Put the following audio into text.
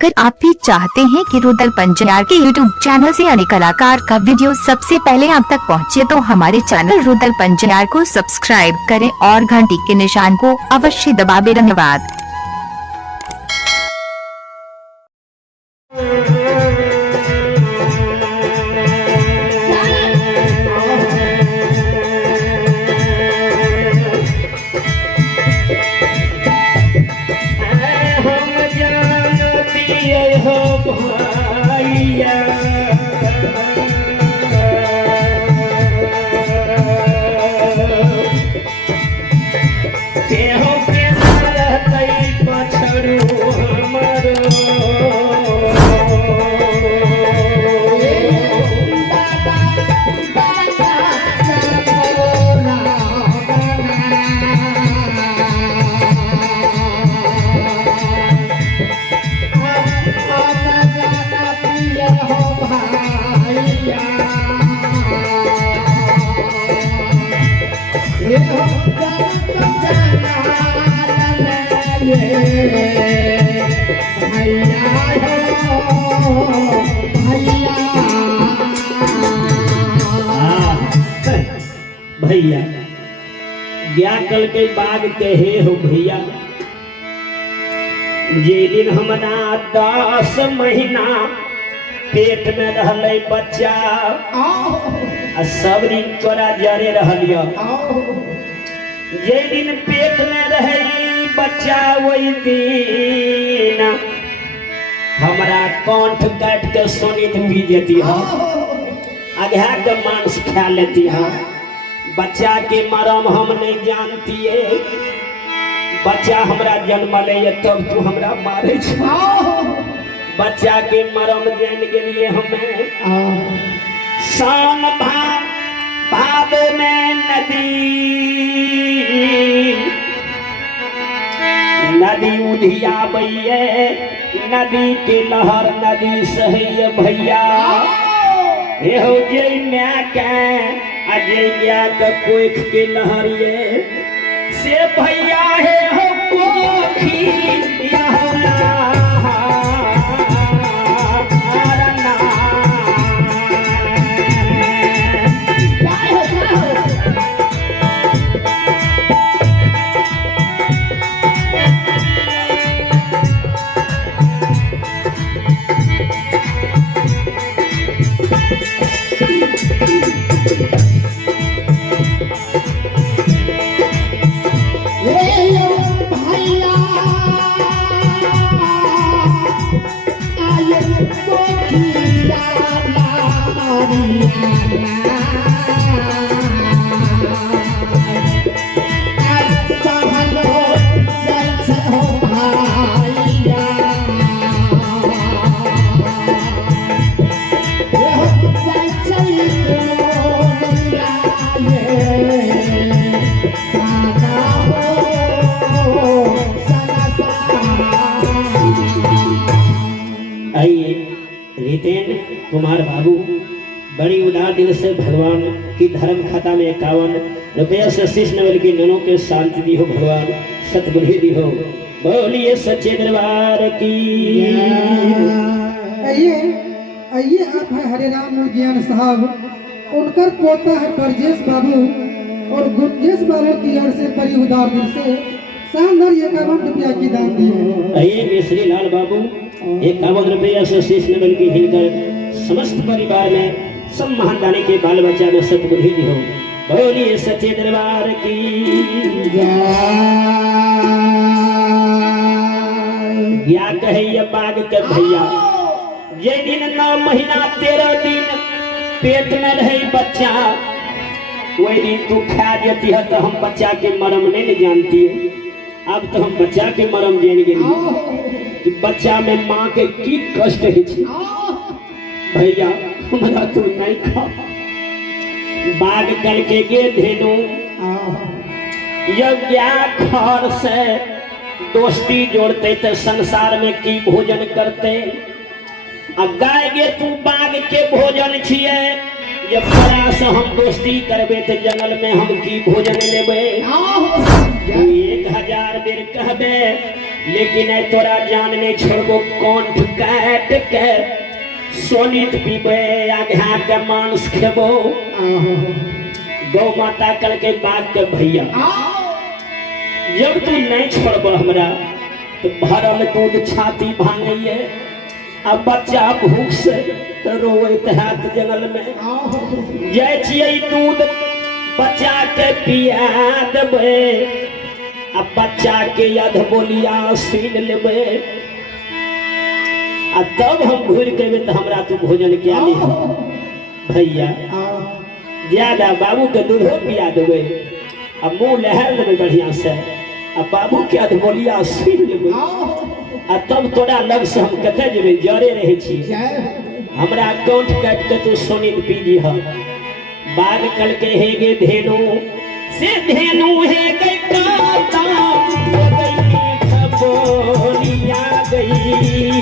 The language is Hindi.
अगर आप भी चाहते हैं कि रुदल पंचार के यूट्यूब चैनल से अन्य कलाकार का वीडियो सबसे पहले आप तक पहुंचे, तो हमारे चैनल रुदल पंचार को सब्सक्राइब करें और घंटी के निशान को अवश्य दबाएं। धन्यवाद। भैया क्या कल के बाग कहे हो भैया, जे दिन हमरा 10 महीना पेट में रहले बच्चा आ सब दिन तोरा जरे रहलियो। जे दिन पेट में रहे बच्चा वही दिन हमरा कंठ काट के सोनित पी जेती है, आधा के मांस खा लेती है। बच्चा के मरम हम नहीं जानती है, बच्चा हमरा जन्म ले तब तू हमरा मारे छ। बच्चा के मरम जान गेलिए हमें शान भाद में नदी उधिया बैये, नदी के लहर नदी सही भैया। हो जे न्या के अजैया के पोख के लहरिए से भैया है हो पोखी रितेन कुमार बाबू बड़ी उदार दिल से भगवान की धर्म खाता में 51 रुपया से शीश नवल की ननों के शांति दी हो, भगवान सतबुद्धि दी हो। बोलिए सच्चे दरबार की। आइए आप है हरिराम ज्ञान साहब, उनकर पोता है ब्रजेश बाबू और गुंजेश बाबू की ओर से बड़ी उदार दिल से शानदार 51 रुपया की दान दी है। आइए मिश्री लाल बाबू 51 रुपया से शीश नवल की हिलकर समस्त परिवार में सब महादानी के बाल बच्चा में सतबुद्धि दी हो। बोलिए सच्चे दरबार की। क्या कहे ये बाग के भैया, ये दिन 9 महीना 13 दिन पेट में रहे बच्चा, वही दिन तू खा जाती है तो हम बच्चा के मरम नहीं जानती है। अब तो हम बच्चा के मरम जान गए कि बच्चा में माँ के की कष्ट है भैया। हमरा तू नहीं खा बाग कल के गे धेनु यज्ञ खर से दोस्ती जोड़ते तो संसार में की भोजन करते। गाय गे तू बाग के भोजन छिए, जब बड़ा से हम दोस्ती करबे तो जंगल में हम की भोजन लेबे। 1000 बेर कहबे लेकिन तोरा जान नहीं छोड़बो, कंठ के सोनित पीबे आघा के मांस खेबो। गौ माता कल के बात के भैया जब तू नहीं छोड़ब हमरा तो भरल दूध छाती भांगइए। अब बच्चा भूख से रोइत हाथ जंगल में जाय छियै दूध बच्चा के पिया देबे। अब बच्चा के अध बोलिया सीन लेबे आ तब हम घूर के तो हमरा तू भोजन क्या ली भैया। ज्यादा बाबू के दूधो पिया देबे अब मुँह लहर लेबे बढ़िया से आ बाबू के अध बोलिया सीन लेबे आ तब तोरा लग से हम कते जेबे जरे रहे छी। हमरा अकाउंट काट के तू सोनित पी दी ह। बाग कल के हे गे धेनु से धेनु हे गई काता गई खबोलिया गई